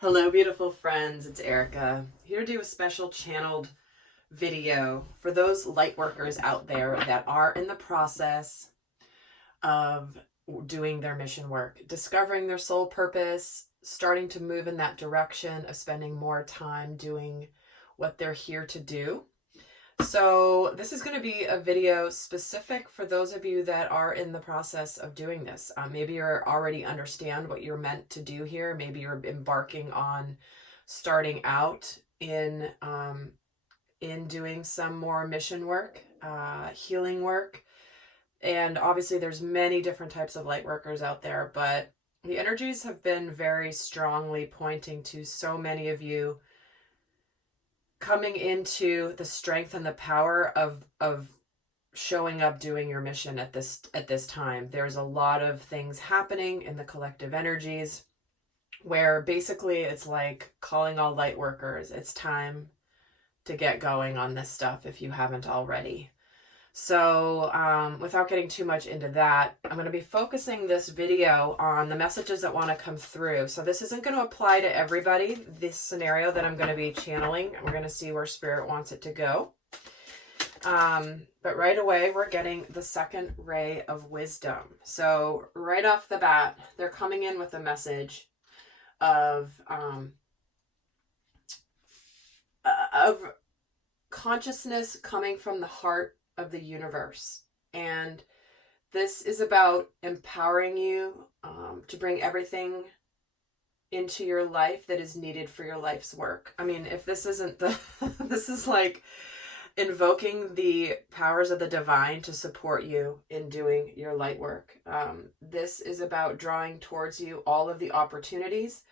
Hello, beautiful friends. It's Erika here to do a special channeled video for those light workers out there that are in the process of doing their mission work, discovering their soul purpose, starting to move in that direction of spending more time doing what they're here to do. So this is going to be a video specific for those of you that are in the process of doing this. Maybe you already understand what you're meant to do here. Maybe you're embarking on starting out in doing some more mission work, healing work. And obviously there's many different types of light workers out there, but the energies have been very strongly pointing to so many of you coming into the strength and the power of showing up doing your mission at this time. There's a lot of things happening in the collective energies where basically it's like calling all light workers. It's time to get going on this stuff if you haven't already. So without getting too much into that, I'm going to be focusing this video on the messages that want to come through. So this isn't going to apply to everybody, this scenario that I'm going to be channeling. We're going to see where Spirit wants it to go. But right away, we're getting the second ray of wisdom. So right off the bat, they're coming in with a message of consciousness coming from the heart of the universe. And this is about empowering you to bring everything into your life that is needed for your life's work. I mean, if this isn't this is like invoking the powers of the divine to support you in doing your light work. This is about drawing towards you all of the opportunities,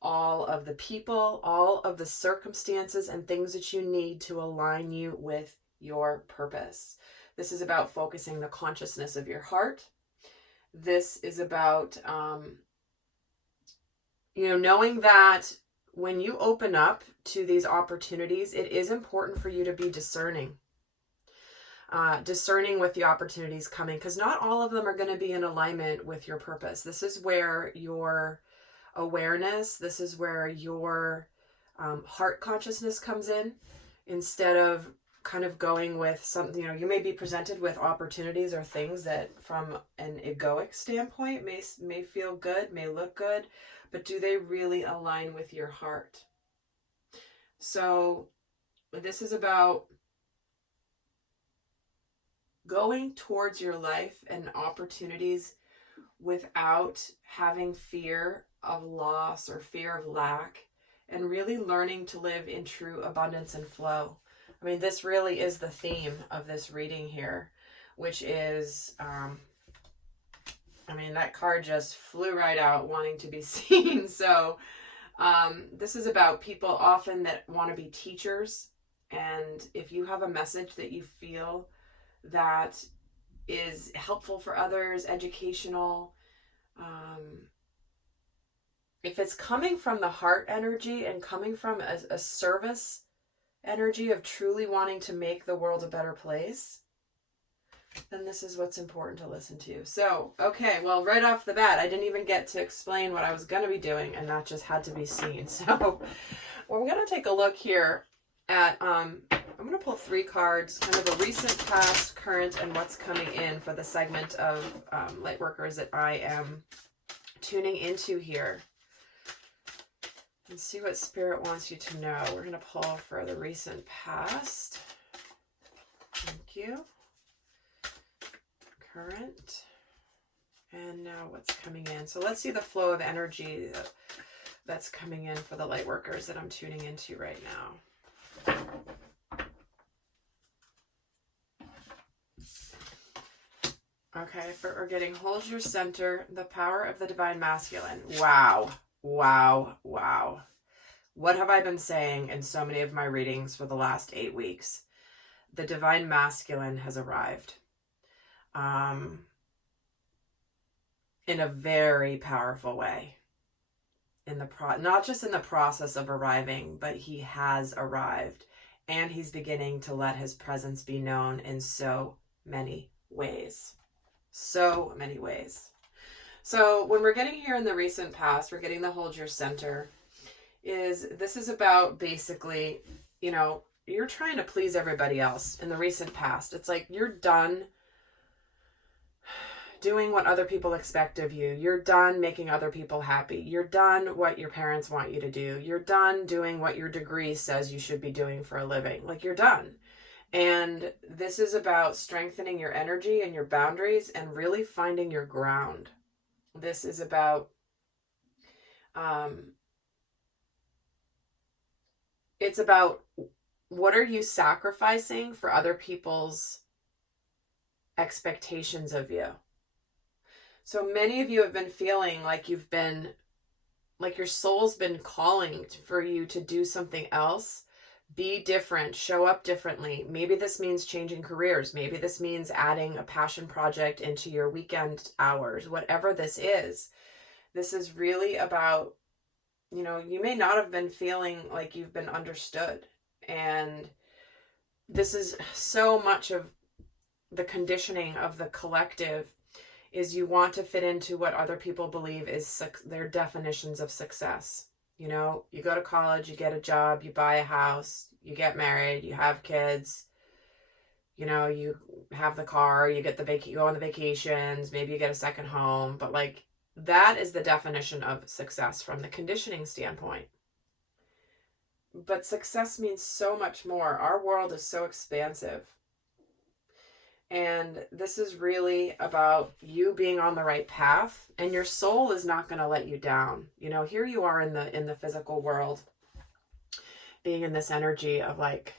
all of the people, all of the circumstances and things that you need to align you with your purpose. This is about focusing the consciousness of your heart. This is about, knowing that when you open up to these opportunities, it is important for you to be discerning. Discerning with the opportunities coming, because not all of them are going to be in alignment with your purpose. This is where your awareness, this is where your heart consciousness comes in, instead of kind of going with something. You may be presented with opportunities or things that from an egoic standpoint may feel good, may look good, but do they really align with your heart? So this is about going towards your life and opportunities without having fear of loss or fear of lack, and really learning to live in true abundance and flow. I mean, this really is the theme of this reading here, which is, that card just flew right out wanting to be seen. So this is about people often that want to be teachers. And if you have a message that you feel that is helpful for others, educational, if it's coming from the heart energy and coming from a service energy of truly wanting to make the world a better place, then this is what's important to listen to. So, okay, well, right off the bat, I didn't even get to explain what I was going to be doing, and that just had to be seen. So we're going to take a look here at, I'm going to pull 3 cards, kind of a recent, past, current, and what's coming in for the segment of light workers that I am tuning into here. And see what Spirit wants you to know. We're going to pull for the recent past. Thank you. Current. And now what's coming in. So let's see the flow of energy that's coming in for the light workers that I'm tuning into right now. Okay, we're getting hold your center, the power of the divine masculine. Wow. Wow, wow. What have I been saying in so many of my readings for the last 8 weeks? The divine masculine has arrived. In a very powerful way. Not just in the process of arriving, but he has arrived. And he's beginning to let his presence be known in so many ways. So many ways. So when we're getting here in the recent past, we're getting the hold your center. this is about basically, you're trying to please everybody else in the recent past. It's like you're done doing what other people expect of you. You're done making other people happy. You're done what your parents want you to do. You're done doing what your degree says you should be doing for a living. Like, you're done. And this is about strengthening your energy and your boundaries and really finding your ground. This is about it's about, what are you sacrificing for other people's expectations of you? So many of you have been feeling like like your soul's been calling for you to do something else, be different, show up differently. Maybe this means changing careers. Maybe this means adding a passion project into your weekend hours. Whatever this is really about, you may not have been feeling like you've been understood. And this is so much of the conditioning of the collective, is you want to fit into what other people believe is their definitions of success. You go to college, you get a job, you buy a house, you get married, you have kids, you have the car, you get you go on the vacations, maybe you get a second home, but like, that is the definition of success from the conditioning standpoint. But success means so much more. Our world is so expansive. And this is really about you being on the right path, and your soul is not going to let you down. Here you are in the physical world, being in this energy of like,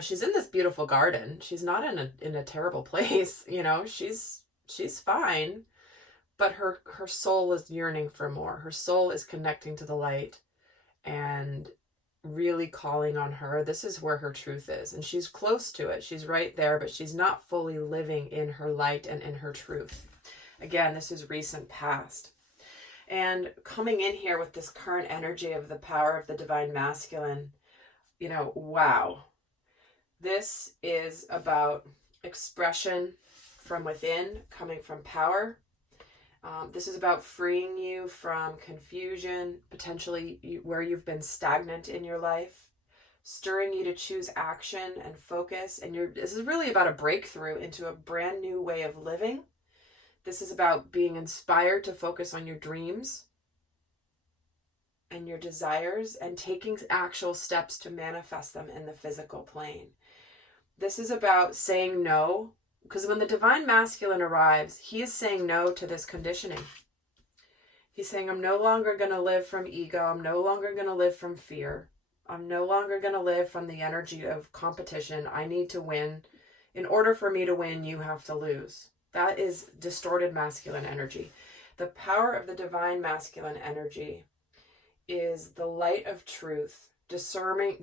she's in this beautiful garden. She's not in a terrible place. She's fine, but her soul is yearning for more. Her soul is connecting to the light and really calling on her. This is where her truth is, and she's close to it. She's right there, but she's not fully living in her light and in her truth. Again, this is recent past. And coming in here with this current energy of the power of the divine masculine, wow. This is about expression from within, coming from power. This is about freeing you from confusion, potentially where you've been stagnant in your life, stirring you to choose action and focus. And this is really about a breakthrough into a brand new way of living. This is about being inspired to focus on your dreams and your desires and taking actual steps to manifest them in the physical plane. This is about saying no. Because when the divine masculine arrives, he is saying no to this conditioning. He's saying, I'm no longer going to live from ego. I'm no longer going to live from fear. I'm no longer going to live from the energy of competition. I need to win. In order for me to win, you have to lose. That is distorted masculine energy. The power of the divine masculine energy is the light of truth, discerning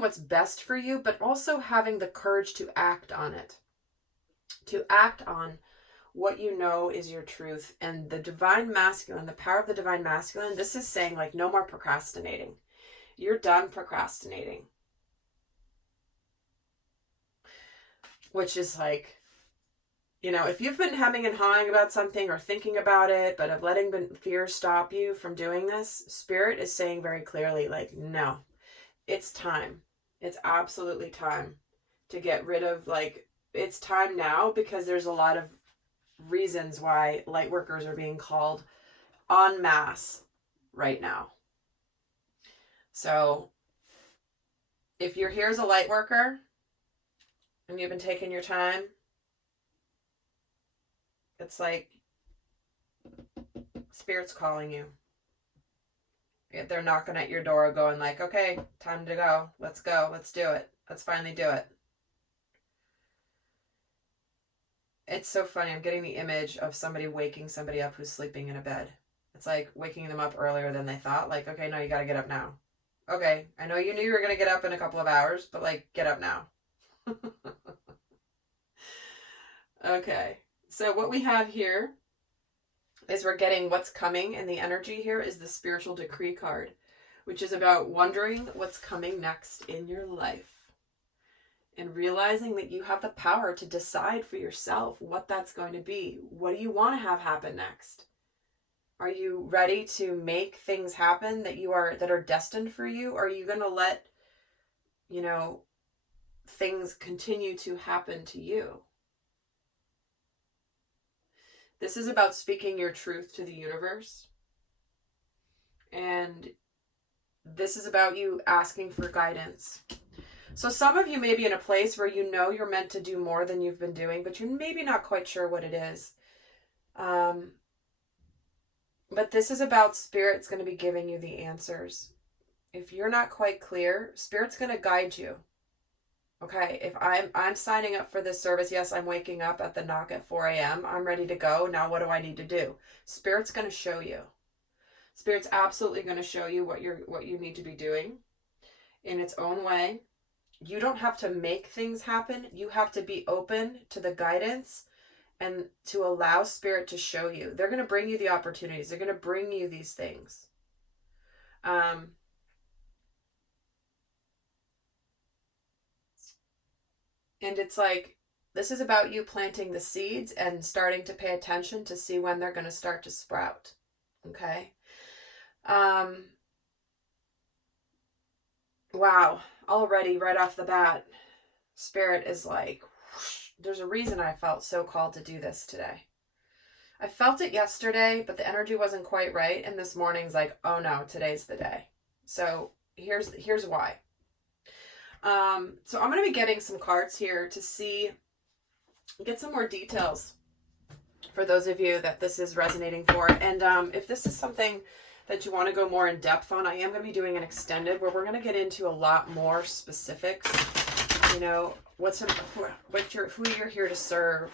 what's best for you, but also having the courage to act on it. To act on what you know is your truth. And the divine masculine, the power of the divine masculine, this is saying like, no more procrastinating. You're done procrastinating. Which is like, if you've been hemming and hawing about something or thinking about it, but of letting fear stop you from doing this, Spirit is saying very clearly, like, no, it's time. It's absolutely time to get rid of, like, it's time now, because there's a lot of reasons why light workers are being called en masse right now. So if you're here as a light worker and you've been taking your time, it's like Spirit's calling you. They're knocking at your door going like, okay, time to go. Let's go. Let's do it. Let's finally do it. It's so funny. I'm getting the image of somebody waking somebody up who's sleeping in a bed. It's like waking them up earlier than they thought. Like, okay, no, you got to get up now. Okay, I know you knew you were going to get up in a couple of hours, but like, get up now. Okay, so what we have here is we're getting what's coming, and the energy here is the spiritual decree card, which is about wondering what's coming next in your life. And realizing that you have the power to decide for yourself what that's going to be. What do you want to have happen next? Are you ready to make things happen that are destined for you? Or are you going to let, things continue to happen to you? This is about speaking your truth to the universe. And this is about you asking for guidance. So some of you may be in a place where you're meant to do more than you've been doing, but you're maybe not quite sure what it is. But this is about Spirit's going to be giving you the answers. If you're not quite clear, Spirit's going to guide you. Okay, if I'm signing up for this service, yes, I'm waking up at the knock at 4 a.m. I'm ready to go. Now what do I need to do? Spirit's going to show you. Spirit's absolutely going to show you what you need to be doing in its own way. You don't have to make things happen. You have to be open to the guidance and to allow Spirit to show you. They're going to bring you the opportunities. They're going to bring you these things. And it's like, this is about you planting the seeds and starting to pay attention to see when they're going to start to sprout. Okay. Wow. Already right off the bat, Spirit is like, whoosh. There's a reason I felt so called to do this today. I felt it yesterday, but the energy wasn't quite right. And this morning's like, oh no, today's the day. So here's why. So I'm going to be getting some cards here to get some more details for those of you that this is resonating for. And if this is something that you want to go more in depth on, I am going to be doing an extended where we're going to get into a lot more specifics. Who you're here to serve,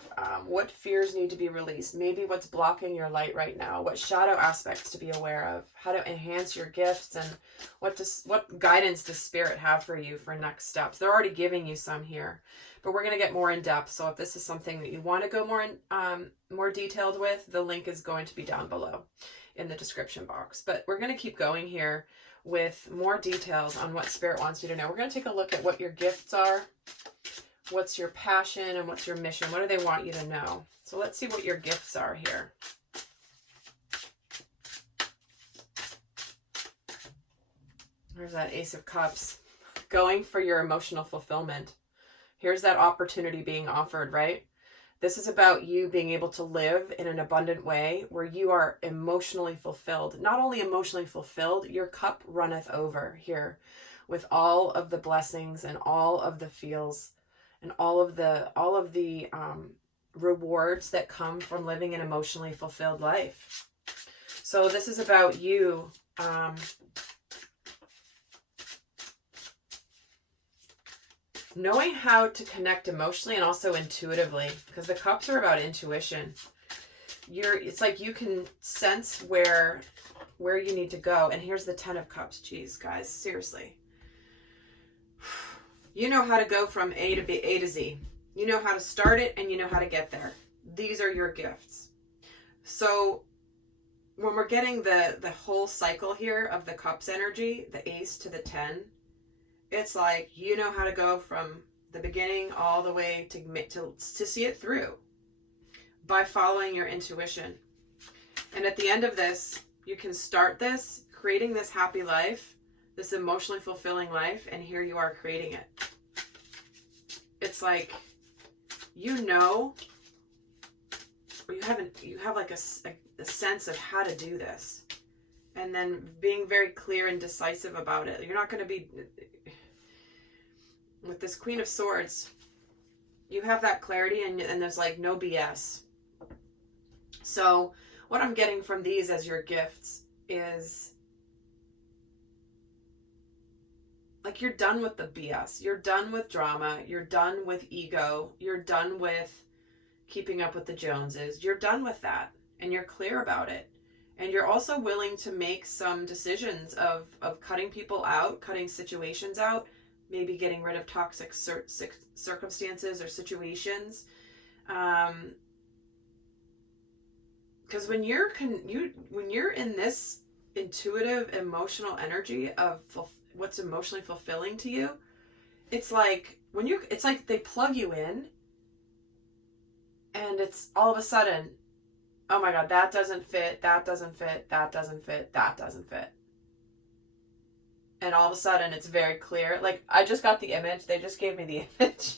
what fears need to be released, maybe what's blocking your light right now, what shadow aspects to be aware of, how to enhance your gifts, and what guidance does Spirit have for you for next steps. They're already giving you some here, but we're going to get more in depth. So if this is something that you want to go more detailed with, the link is going to be down below in the description box. But we're going to keep going here with more details on what Spirit wants you to know. We're going to take a look at what your gifts are, what's your passion, and what's your mission. What do they want you to know? So let's see what your gifts are here. There's that Ace of Cups. Going for your emotional fulfillment. Here's that opportunity being offered, right? This is about you being able to live in an abundant way where you are emotionally fulfilled. Not only emotionally fulfilled, your cup runneth over here with all of the blessings and all of the feels and all of the rewards that come from living an emotionally fulfilled life. So this is about you knowing how to connect emotionally and also intuitively, because the cups are about intuition. It's like you can sense where you need to go. And here's the 10 of Cups. Jeez, guys, seriously. You know how to go from A to Z. You know how to start it and you know how to get there. These are your gifts. So when we're getting the whole cycle here of the Cups energy, the Ace to the 10, it's like you know how to go from the beginning all the way to see it through by following your intuition. And at the end of this, you can start this, creating this happy life, this emotionally fulfilling life, and here you are creating it. It's like, or you have like a sense of how to do this. And then being very clear and decisive about it. You're not going to be... With this Queen of Swords, you have that clarity and there's like no BS. So what I'm getting from these as your gifts is like you're done with the BS. You're done with drama. You're done with ego. You're done with keeping up with the Joneses. You're done with that and you're clear about it. And you're also willing to make some decisions of cutting people out, cutting situations out, maybe getting rid of toxic circumstances or situations. Because when you're in this intuitive, emotional energy of what's emotionally fulfilling to you, it's like they plug you in, and it's all of a sudden, oh my God, that doesn't fit, that doesn't fit, that doesn't fit, that doesn't fit. And all of a sudden it's very clear. Like, I just got the image. They just gave me the image.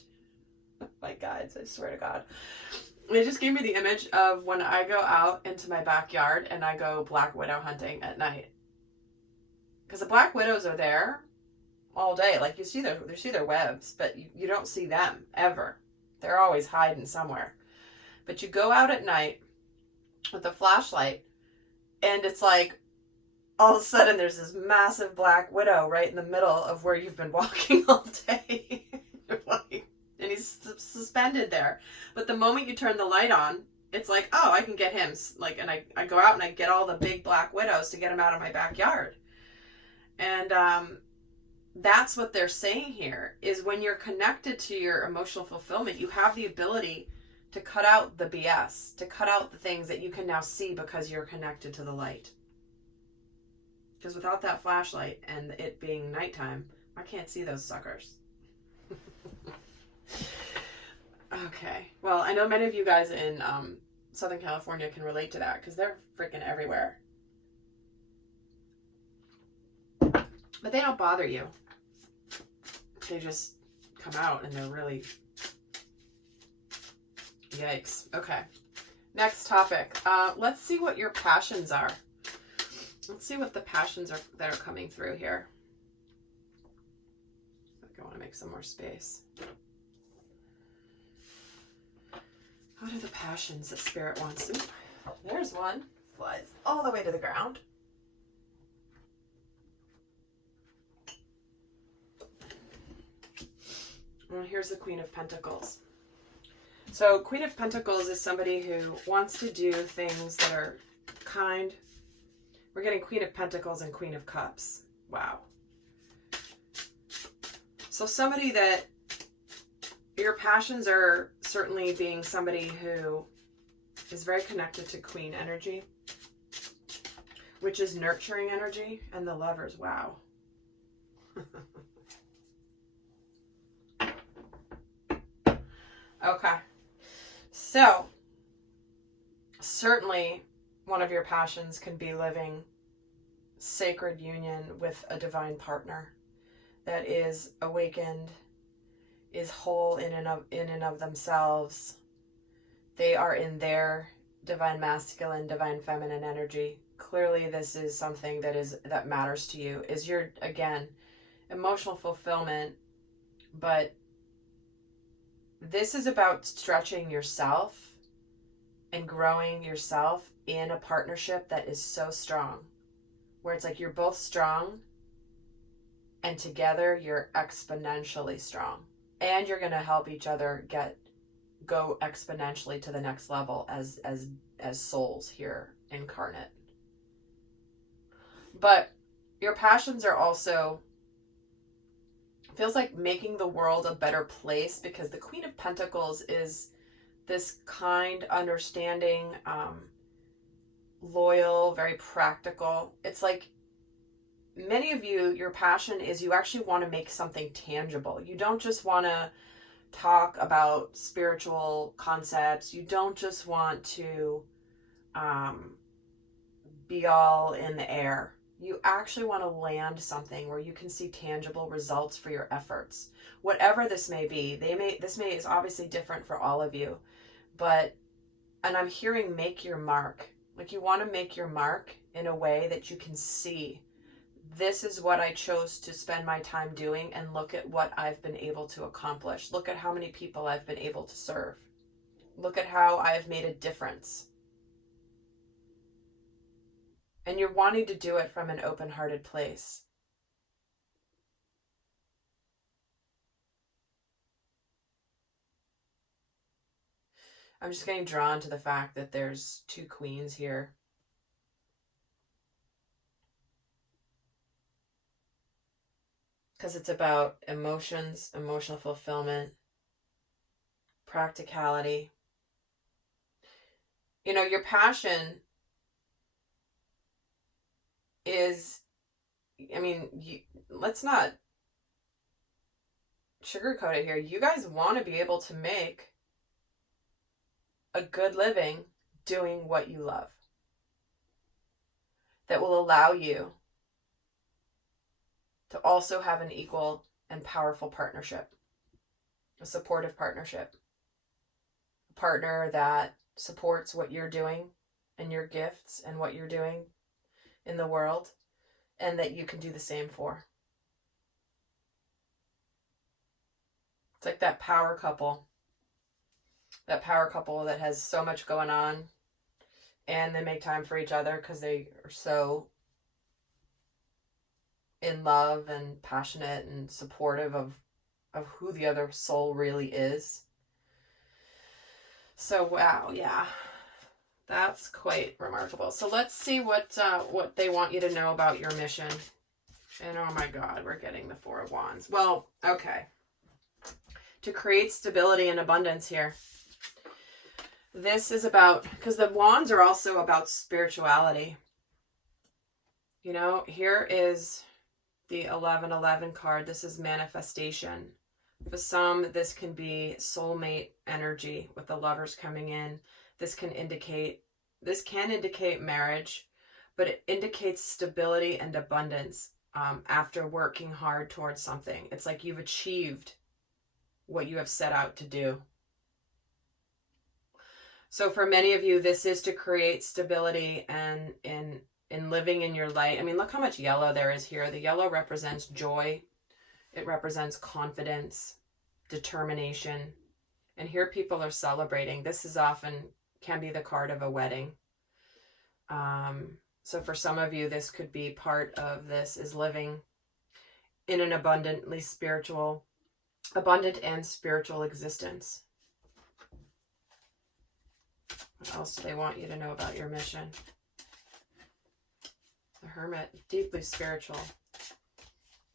My guides, I swear to God. They just gave me the image of when I go out into my backyard and I go black widow hunting at night. Because the black widows are there all day. Like, you see their webs, but you don't see them ever. They're always hiding somewhere. But you go out at night with a flashlight and it's like, all of a sudden there's this massive black widow right in the middle of where you've been walking all day. And he's suspended there. But the moment you turn the light on, it's like, oh, I can get him. Like, and I go out and I get all the big black widows to get him out of my backyard. And that's what they're saying here, is when you're connected to your emotional fulfillment, you have the ability to cut out the BS, to cut out the things that you can now see because you're connected to the light. Because without that flashlight and it being nighttime, I can't see those suckers. Okay. Well, I know many of you guys in Southern California can relate to that because they're freaking everywhere. But they don't bother you. They just come out and they're really... Yikes. Okay. Next topic. Let's see what your passions are. Let's see what the passions are that are coming through here. I think I want to make some more space. What are the passions that Spirit wants? Ooh, there's one. Flies all the way to the ground. And here's the Queen of Pentacles. So Queen of Pentacles is somebody who wants to do things that are kind. We're getting Queen of Pentacles and Queen of Cups. Wow. So somebody that your passions are certainly being somebody who is very connected to Queen energy, which is nurturing energy, and the Lovers. Wow. Okay. So certainly one of your passions can be living sacred union with a divine partner that is awakened, is whole in and of themselves. They are in their divine masculine, divine feminine energy. Clearly this is something that matters to you, is your, again, emotional fulfillment. But this is about stretching yourself and growing yourself in a partnership that is so strong, where it's like you're both strong and together you're exponentially strong, and you're going to help each other go exponentially to the next level as souls here incarnate. But your passions are also, feels like making the world a better place, because the Queen of Pentacles is this kind, understanding, loyal, very practical. It's like many of you, your passion is you actually want to make something tangible. You don't just want to talk about spiritual concepts. You don't just want to be all in the air. You actually want to land something where you can see tangible results for your efforts. Whatever this may be, this is obviously different for all of you, and I'm hearing make your mark. Like you want to make your mark in a way that you can see, this is what I chose to spend my time doing, and look at what I've been able to accomplish. Look at how many people I've been able to serve. Look at how I've made a difference. And you're wanting to do it from an open-hearted place. I'm just getting drawn to the fact that there's two queens here. Because it's about emotions, emotional fulfillment, practicality. You know, your passion is, I mean, let's not sugarcoat it here. You guys want to be able to make a good living doing what you love that will allow you to also have an equal and powerful partnership, a supportive partnership, a partner that supports what you're doing and your gifts and what you're doing in the world, and that you can do the same for. It's like that power couple that has so much going on, and they make time for each other because they are so in love and passionate and supportive of who the other soul really is. So wow, yeah, that's quite remarkable. So let's see what they want you to know about your mission. And oh my God, we're getting the Four of Wands. Well, okay. To create stability and abundance here. This is about, because the wands are also about spirituality. You know, here is the 1111 card. This is manifestation. For some, this can be soulmate energy with the lovers coming in. This can indicate marriage, but it indicates stability and abundance after working hard towards something. It's like you've achieved what you have set out to do. So for many of you, this is to create stability and in living in your light. I mean, look how much yellow there is here. The yellow represents joy. It represents confidence, determination. And here people are celebrating. This is often can be the card of a wedding. So for some of you, this could be part of this is living in an abundant and spiritual existence. What else do they want you to know about your mission? The Hermit, deeply spiritual.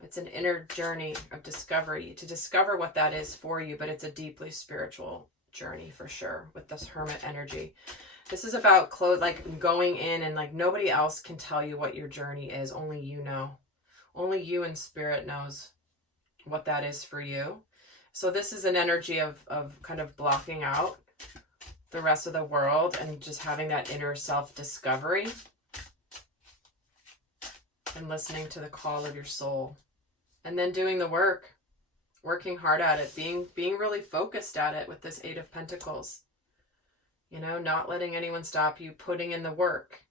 It's an inner journey of discovery, to discover what that is for you, but it's a deeply spiritual journey for sure with this Hermit energy. This is about like going in and like nobody else can tell you what your journey is. Only you know. Only you and Spirit knows what that is for you. So this is an energy of kind of blocking out the rest of the world and just having that inner self-discovery and listening to the call of your soul. And then doing the work, working hard at it, being really focused at it with this Eight of Pentacles. You know, not letting anyone stop you, putting in the work.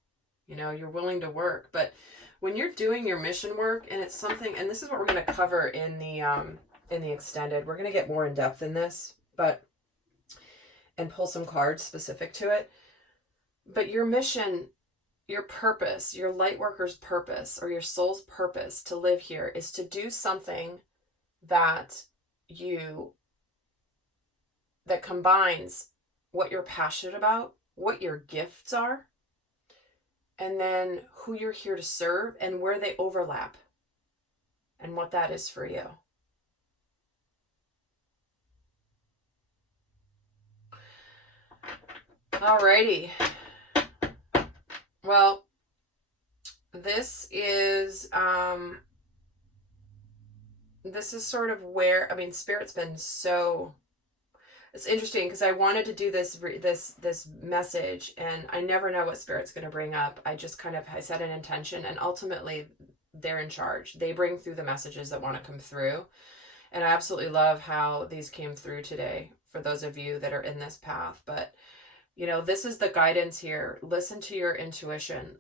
You know, you're willing to work. But when you're doing your mission work, and it's something, and this is what we're going to cover in the extended. We're going to get more in depth in this, and pull some cards specific to it. But your mission, your purpose, your light worker's purpose, or your soul's purpose to live here is to do something that combines what you're passionate about, what your gifts are, and then who you're here to serve and where they overlap and what that is for you. Alrighty. Well, this is sort of where, I mean, Spirit's been so, it's interesting because I wanted to do this message, and I never know what Spirit's going to bring up. I just I set an intention, and ultimately they're in charge. They bring through the messages that want to come through. And I absolutely love how these came through today for those of you that are in this path. But you know, this is the guidance here. Listen to your intuition.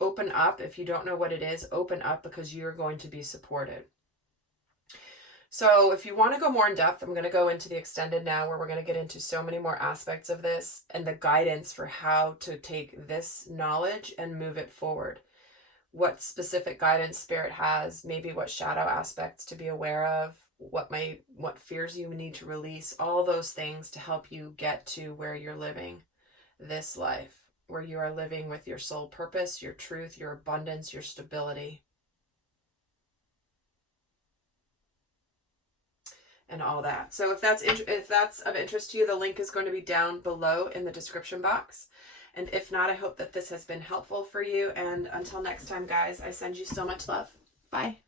Open up. If you don't know what it is, open up, because you're going to be supported. So if you want to go more in depth, I'm going to go into the extended now, where we're going to get into so many more aspects of this and the guidance for how to take this knowledge and move it forward. What specific guidance Spirit has, maybe what shadow aspects to be aware of, what fears you need to release, all those things to help you get to where you're living this life, where you are living with your soul purpose, your truth, your abundance, your stability, and all that. So if that's of interest to you, the link is going to be down below in the description box. And if not, I hope that this has been helpful for you. And until next time, guys, I send you so much love. Bye.